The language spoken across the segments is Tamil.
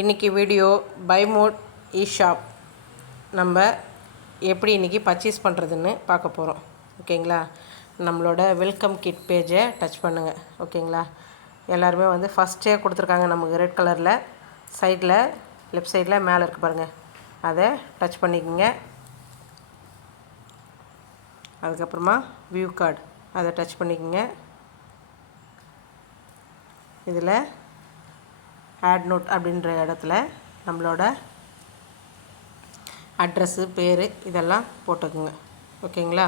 இன்றைக்கி வீடியோ பை மோட் ஷாப் நம்ம எப்படி இன்றைக்கி பர்ச்சேஸ் பண்ணுறதுன்னு பார்க்க போகிறோம். ஓகேங்களா? நம்மளோட வெல்கம் கிட் பேஜை டச் பண்ணுங்கள். ஓகேங்களா? எல்லாருமே வந்து ஃபஸ்ட்டே கொடுத்துருக்காங்க நமக்கு ரெட் கலரில் சைடில் லெஃப்ட் சைடில் மேலே இருக்குது பாருங்கள், அதை டச் பண்ணிக்கோங்க. அதுக்கப்புறமா வியூ கார்டு அதை டச் பண்ணிக்கோங்க. இதில் ஆட் நோட் அப்படின்ற இடத்துல நம்மளோட அட்ரஸ்ஸு, பேர் இதெல்லாம் போட்டுக்குங்க. ஓகேங்களா?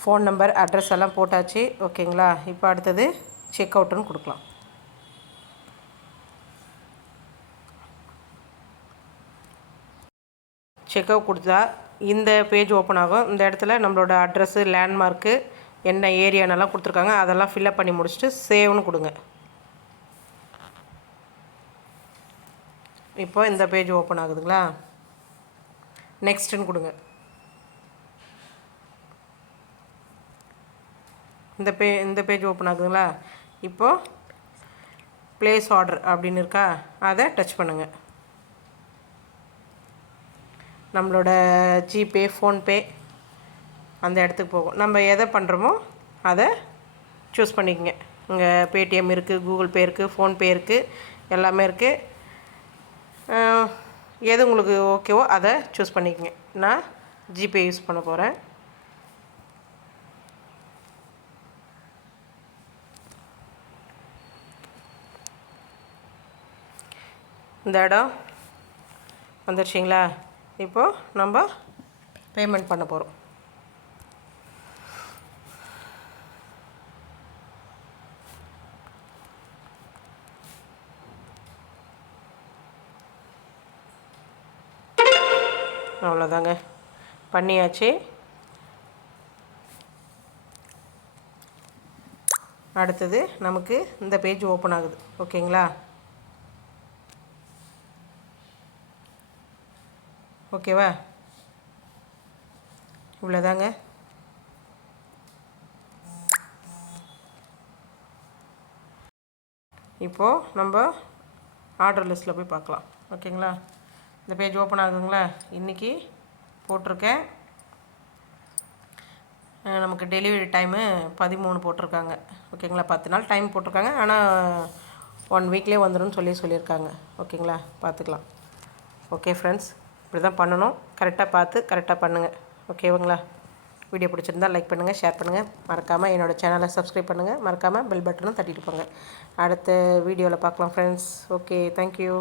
ஃபோன் நம்பர், அட்ரஸ் எல்லாம் போட்டாச்சு. ஓகேங்களா? இப்போ அடுத்தது செக் அவுட்டுன்னு கொடுக்கலாம். செக் அவுட் கொடுத்தா இந்த பேஜ் ஓப்பன் ஆகும். இந்த இடத்துல நம்மளோட அட்ரஸ்ஸு, லேண்ட்மார்க்கு, என்ன ஏரியானெல்லாம் கொடுத்துருக்காங்க அதெல்லாம் ஃபில்அப் பண்ணி முடிச்சுட்டு சேவ்னு கொடுங்க. இப்போ இந்த பேஜ் ஓப்பன் ஆகுதுங்களா? நெக்ஸ்ட்டுன்னு கொடுங்க. இந்த பேஜ் ஓப்பன் ஆகுதுங்களா? இப்போது ப்ளேஸ் ஆர்டர் அப்படின்னு இருக்கா, அதை டச் பண்ணுங்கள். நம்மளோட ஜிபே, ஃபோன்பே அந்த இடத்துக்கு போகும். நம்ம எதை பண்ணுறோமோ அதை சூஸ் பண்ணிக்கோங்க. இங்கே பேடிஎம் இருக்குது, கூகுள் பே இருக்குது, ஃபோன்பே இருக்குது, எல்லாமே இருக்குது. எது உங்களுக்கு ஓகேவோ அதை சூஸ் பண்ணிக்கோங்க. நான் ஜிபே யூஸ் பண்ண போகிறேன். இந்த இடம் வந்துடுச்சிங்களா? இப்போது நம்ம பேமெண்ட் பண்ண போகிறோம். அவ்வளோதாங்க, பண்ணியாச்சு. அடுத்தது நமக்கு இந்த பேஜ் ஓப்பன் ஆகுது. ஓகேங்களா? ஓகேவா? இவ்வளோதாங்க. இப்போது நம்ம ஆர்டர் லிஸ்ட்டில் போய் பார்க்கலாம். ஓகேங்களா? இந்த பேஜ் ஓப்பன் ஆகுதுங்களா? இன்றைக்கி போட்டிருக்கேன். நமக்கு டெலிவரி டைமு 13 போட்டிருக்காங்க. ஓகேங்களா? 10 நாள் டைம் போட்டிருக்காங்க. ஆனால் 1 வீக்லேயே வந்துடும் சொல்லியிருக்காங்க. ஓகேங்களா? பார்த்துக்கலாம். ஓகே ஃப்ரெண்ட்ஸ், இப்படி தான் பண்ணணும். கரெக்டாக பார்த்து கரெக்டாக பண்ணுங்கள். ஓகேங்களா? வீடியோ பிடிச்சிருந்தால் லைக் பண்ணுங்கள், ஷேர் பண்ணுங்கள். மறக்காமல் என்னோடய சேனலை சப்ஸ்கிரைப் பண்ணுங்கள். மறக்காமல் பெல் பட்டனும் தட்டிட்டு போங்க. அடுத்த வீடியோவில் பார்க்கலாம் ஃப்ரெண்ட்ஸ். Okay, thank you.